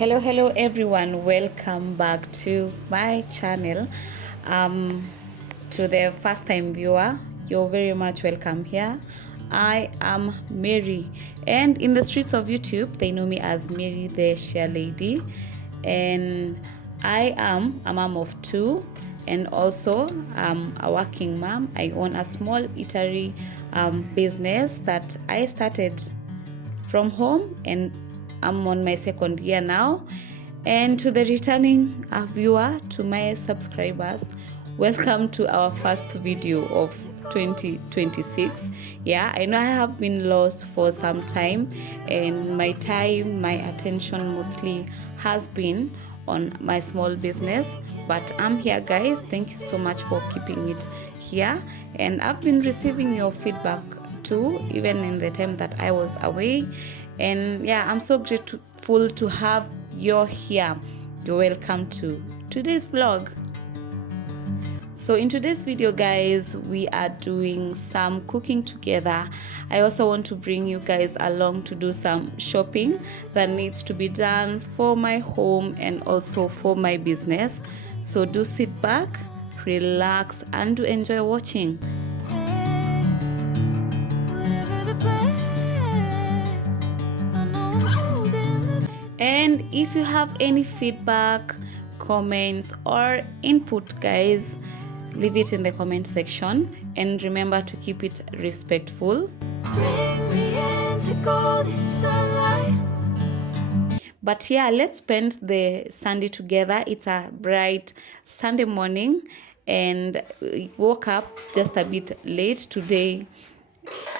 Hello everyone, welcome back to my channel. To the first time viewer, you're very much welcome here. I am Mary, and in the streets of YouTube they know me as Mary the Share Lady, and I am a mom of two, and also a working mom. I own a small eatery business that I started from home, and I'm on my second year now. And to the returning viewer, to my subscribers, welcome to our first video of 2026. Yeah, I know I have been lost for some time, and my attention mostly has been on my small business, but I'm here, guys. Thank you so much for keeping it here, and I've been receiving your feedback too, even in the time that I was away. And yeah, I'm so grateful to have you here. You're welcome to today's vlog. So in today's video, guys, we are doing some cooking together. I also want to bring you guys along to do some shopping that needs to be done for my home and also for my business. So do sit back, relax, and do enjoy watching. And if you have any feedback, comments, or input, guys, leave it in the comment section, and remember to keep it respectful. Bring me into golden sunlight. But yeah, let's spend the Sunday together. It's a bright Sunday morning, and we woke up just a bit late today.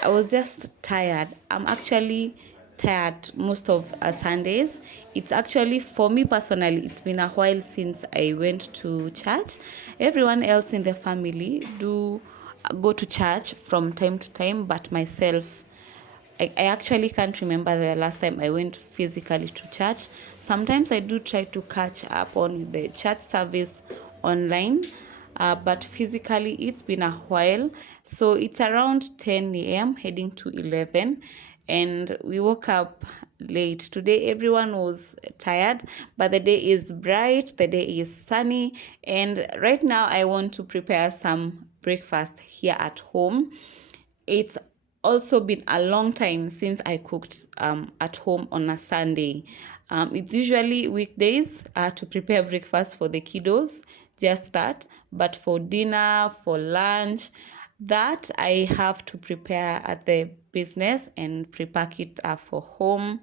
I was just tired. I'm actually tired most of Sundays. It's actually, for me personally, it's been a while since I went to church. Everyone else in the family do go to church from time to time, but myself, I actually can't remember the last time I went physically to church. Sometimes I do try to catch up on the church service online, but physically it's been a while. So it's around 10 a.m. heading to 11, and we woke up late. Today everyone was tired, but the day is bright, the day is sunny, and right now I want to prepare some breakfast here at home. It's also been a long time since I cooked at home on a Sunday. It's usually weekdays to prepare breakfast for the kiddos, just that. But for dinner, for lunch, that I have to prepare at the business and prepare it for home.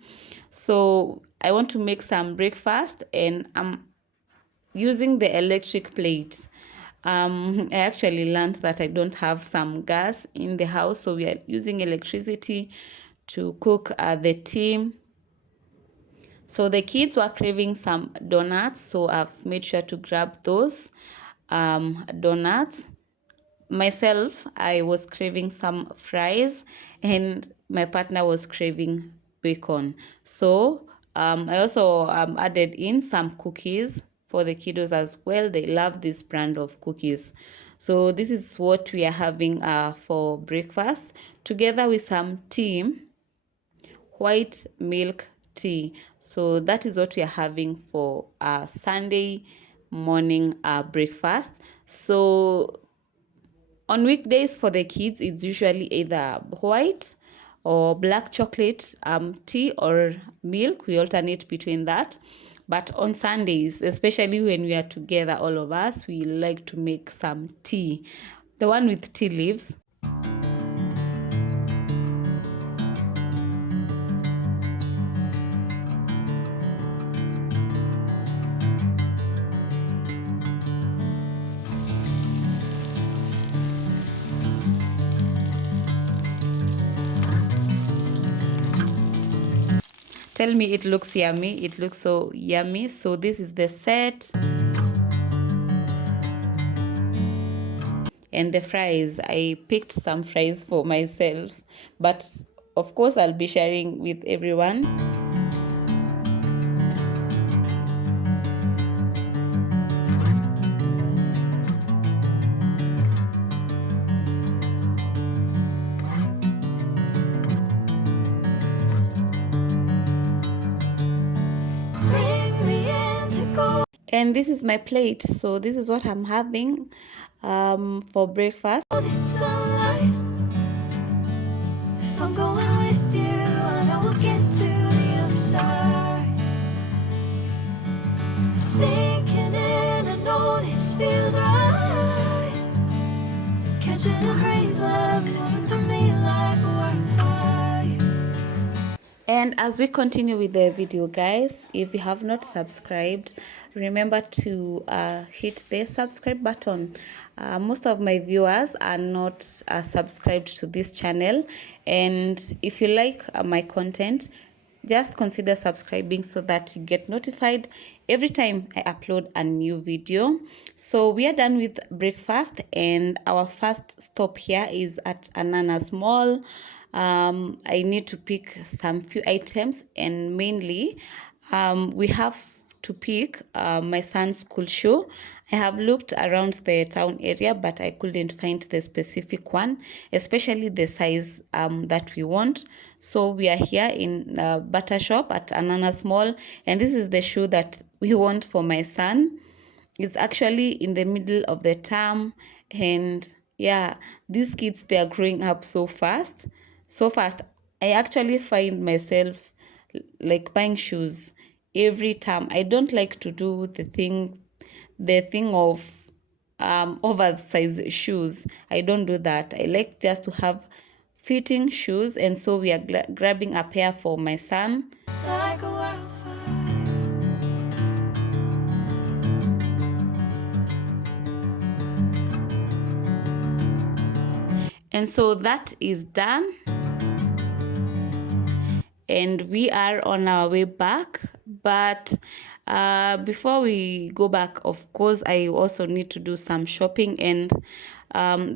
So I want to make some breakfast, and I'm using the electric plate. I actually learned that I don't have some gas in the house, so we are using electricity to cook the tea. So the kids were craving some donuts, so I've made sure to grab those donuts. Myself, I was craving some fries, and my partner was craving bacon. So I also added in some cookies for the kiddos as well. They love this brand of cookies. So this is what we are having for breakfast, together with some tea, white milk tea. So that is what we are having for Sunday morning breakfast. So on weekdays for the kids, it's usually either white or black chocolate tea or milk. We alternate between that. But on Sundays, especially when we are together, all of us, we like to make some tea. The one with tea leaves. Tell me it looks yummy. It looks so yummy. So this is the set. And the fries, I picked some fries for myself, but of course I'll be sharing with everyone. Bring And this is my plate, so this is what I'm having for breakfast. If I'm going with you, I know we'll get to the other side. Sinking in, I know this feels right. Catching a crazy love moving through me like a wildfire. And as we continue with the video, guys, if you have not subscribed, remember to hit the subscribe button. Most of my viewers are not subscribed to this channel, and if you like my content, just consider subscribing so that you get notified every time I upload a new video. So we are done with breakfast, and our first stop here is at Ananas Mall. I need to pick some few items, and mainly we have to pick my son's school shoe. I have looked around the town area, but I couldn't find the specific one, especially the size that we want. So we are here in Butter Shop at Ananas Mall, and this is the shoe that we want for my son. It's actually in the middle of the term, and yeah, these kids, they are growing up so fast, so fast. I actually find myself like buying shoes every time. I don't like to do the thing of oversized shoes. I don't do that. I like just to have fitting shoes, and so we are grabbing a pair for my son. Like a wildfire. And so that is done, and we are on our way back. But before we go back, of course, I also need to do some shopping, and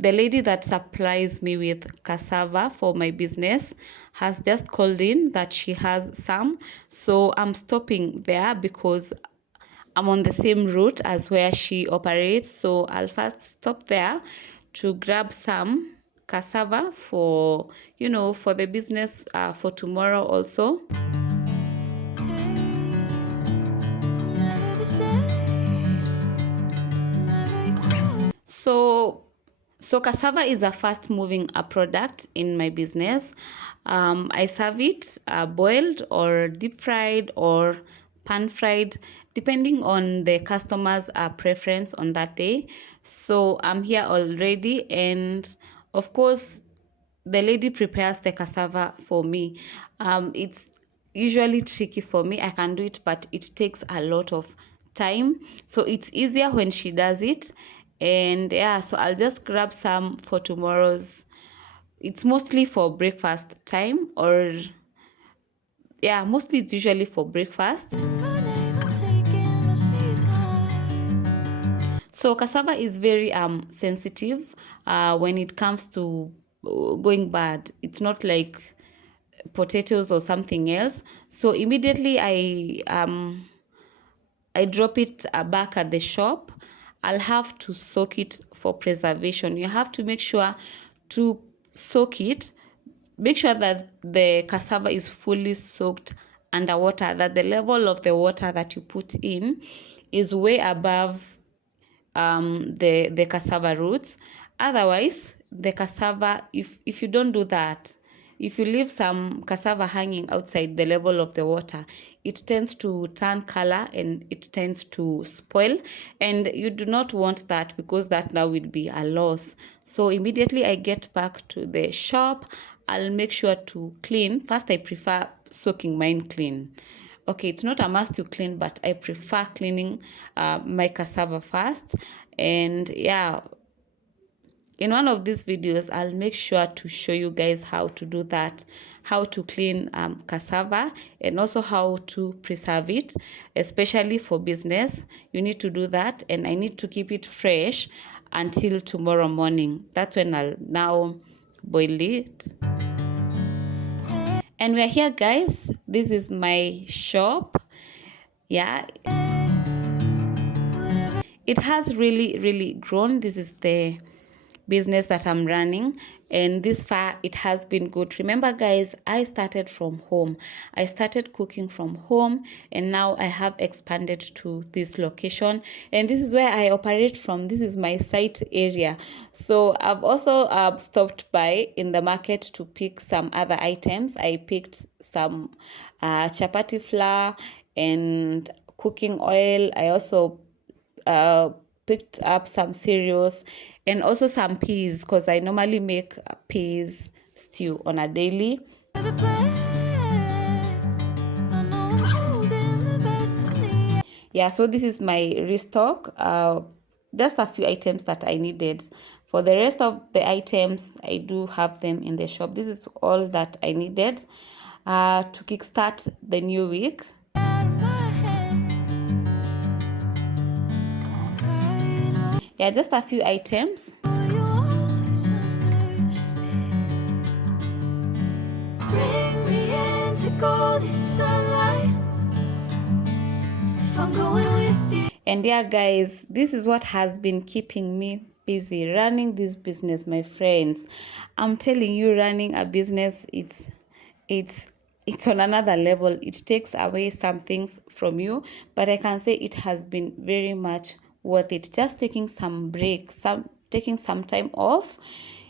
the lady that supplies me with cassava for my business has just called in that she has some, so I'm stopping there because I'm on the same route as where she operates. So I'll first stop there to grab some cassava for, for the business for tomorrow also. Never the same. Never So cassava is a fast moving product in my business. I serve it boiled or deep fried or pan fried, depending on the customer's preference on that day. So I'm here already, and of course, the lady prepares the cassava for me. It's usually tricky for me. I can do it, but it takes a lot of time. So it's easier when she does it. And yeah, so I'll just grab some for tomorrow's. It's mostly for breakfast time, or yeah, mostly it's usually for breakfast. my name, I'm taking my sweet time. So cassava is very sensitive when it comes to going bad. It's not like potatoes or something else. So immediately I drop it back at the shop. I'll have to soak it for preservation. You have to make sure to soak it. Make sure that the cassava is fully soaked underwater, that the level of the water that you put in is way above the cassava roots. Otherwise, the cassava, if you don't do that, if you leave some cassava hanging outside the level of the water, it tends to turn color and it tends to spoil, and you do not want that, because that now will be a loss. So immediately I get back to the shop, I'll make sure to clean. First, I prefer soaking mine clean. Okay, it's not a must to clean, but I prefer cleaning my cassava first. And yeah, in one of these videos, I'll make sure to show you guys how to do that, how to clean cassava, and also how to preserve it, especially for business. You need to do that, and I need to keep it fresh until tomorrow morning. That's when I'll now boil it. And we're here, guys. This is my shop. Yeah, it has really, really grown. This is the business that I'm running, and this far it has been good. Remember guys, I started from home. I started cooking from home, and now I have expanded to this location, and this is where I operate from. This is my site area. So I've also stopped by in the market to pick some other items. I picked some chapati flour and cooking oil. I also picked up some cereals and also some peas, because I normally make peas stew on a daily. The plan, I know I'm holding the best of me. Yeah, so this is my restock. Just a few items that I needed. For the rest of the items, I do have them in the shop. This is all that I needed to kickstart the new week. Out of my head. I know Yeah, just a few items. you always understand. Bring me into golden sunlight. If I'm going with you. And yeah guys, this is what has been keeping me busy, running this business, my friends. I'm telling you, running a business, it's on another level. It takes away some things from you, but I can say it has been very much worth it. Just taking some breaks, taking some time off,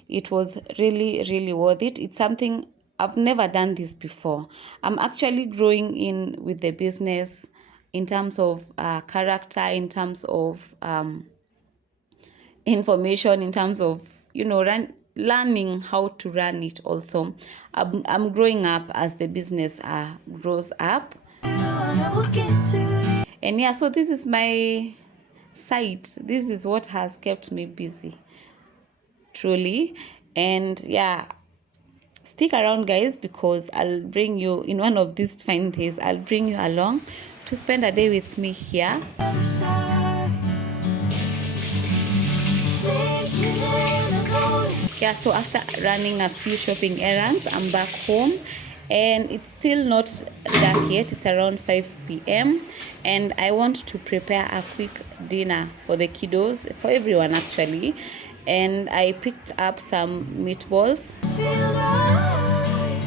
it was really worth it. It's something I've never done this before. I'm actually growing in with the business in terms of character, in terms of information, in terms of, learning how to run it also. I'm growing up as the business grows up. I know we'll get to the And yeah, so this is my site. This is what has kept me busy, truly. And yeah, stick around guys, because I'll bring you in one of these fine days. I'll bring you along to spend a day with me here. other side. Sinking in the golden. Yeah, so after running a few shopping errands, I'm back home, and it's still not dark yet. It's around 5 p.m. and I want to prepare a quick dinner for the kiddos, for everyone actually. And I picked up some meatballs. Feels right.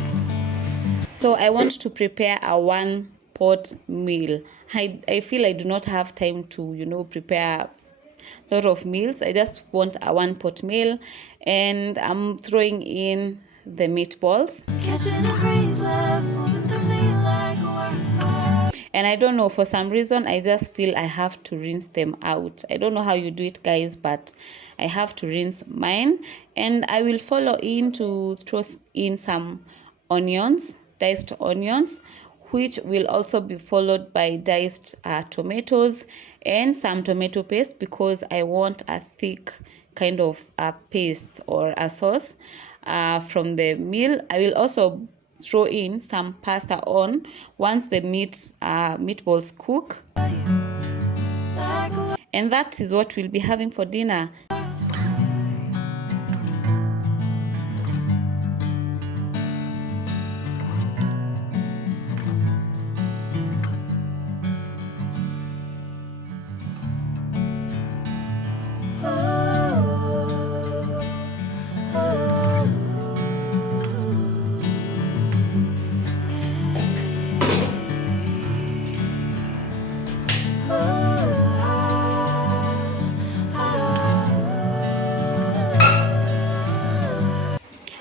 So I want to prepare a one pot meal. I feel I do not have time to, prepare a lot of meals. I just want a one pot meal, and I'm throwing in the meatballs. Catching a breeze, love moving through me like a waterfall. And I don't know, for some reason, I just feel I have to rinse them out. I don't know how you do it, guys, but I have to rinse mine. And I will follow in to throw in some onions, diced onions, which will also be followed by diced tomatoes and some tomato paste, because I want a thick kind of a paste or a sauce from the meal. I will also throw in some pasta on once the meatballs cook, Like a and that is what we'll be having for dinner.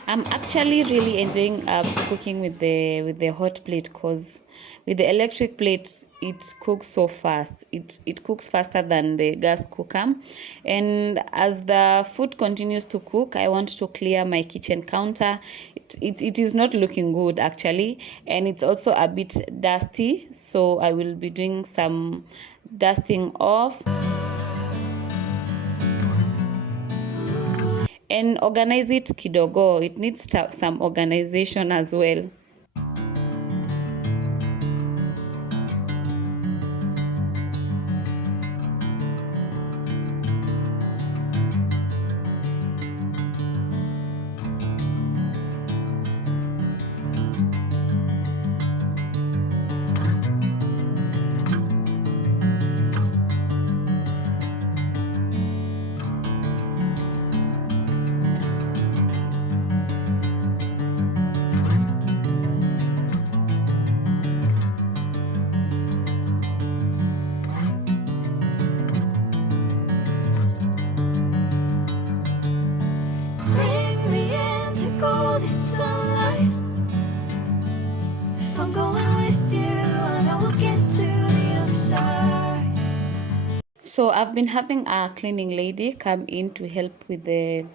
I'm actually really enjoying cooking with the hot plate, because with the electric plate it cooks so fast. It cooks faster than the gas cooker. And as the food continues to cook, I want to clear my kitchen counter. It is not looking good actually, and it's also a bit dusty, so I will be doing some dusting off and organize it kidogo. It needs some organization as well. sunlight. If I'm going with you, I know we'll get to the other side. So I've been having a cleaning lady come in to help with the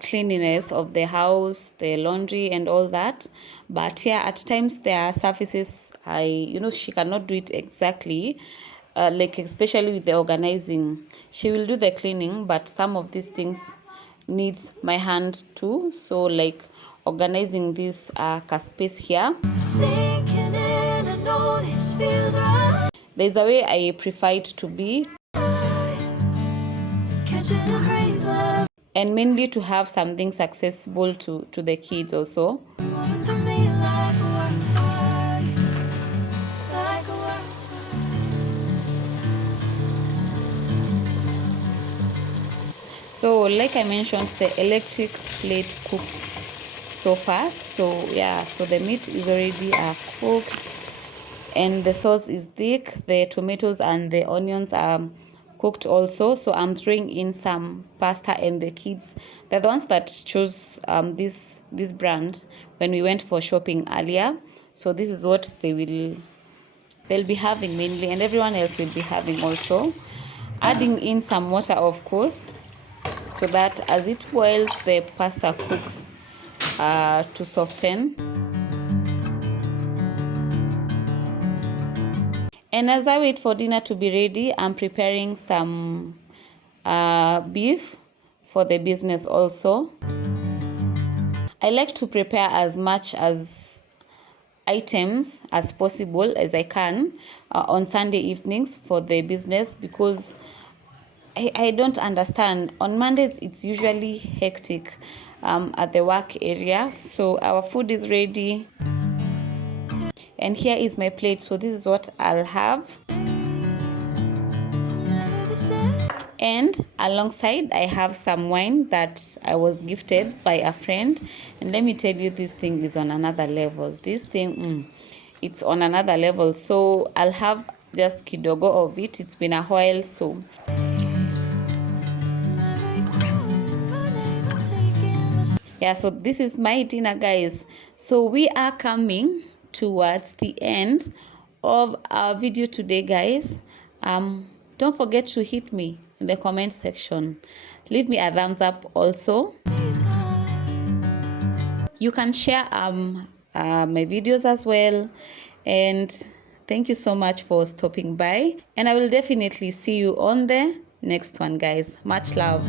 cleanliness of the house, the laundry and all that. But yeah, at times there are surfaces she cannot do it exactly, like especially with the organizing. She will do the cleaning, but some of these things needs my hand too. So like organizing this space here, Sinking in, I know this feels right. there's a way I prefer it to be, Catching a crazy love and mainly to have something accessible to the kids also. moving through me like a wildfire, like a wildfire. So like I mentioned, the electric plate cooks so fast. So yeah, so the meat is already cooked and the sauce is thick. The tomatoes and the onions are cooked also. So I'm throwing in some pasta, and the kids, they're the ones that chose this brand when we went for shopping earlier. So this is what they'll be having mainly, and everyone else will be having also. Adding in some water, of course, so that as it boils, the pasta cooks to soften. And as I wait for dinner to be ready, I'm preparing some beef for the business also. I like to prepare as much as items as possible as I can on Sunday evenings for the business, because I don't understand. On Mondays, it's usually hectic at the work area. So our food is ready. And here is my plate. So this is what I'll have. Never the same. And alongside, I have some wine that I was gifted by a friend. And let me tell you, this thing is on another level. This thing, it's on another level. So I'll have just kidogo of it. It's been a while, so yeah, so this is my dinner, guys. So we are coming towards the end of our video today, guys. Don't forget to hit me in the comment section. Leave me a thumbs up also. You can share my videos as well. And thank you so much for stopping by, and I will definitely see you on the next one, guys. Much love.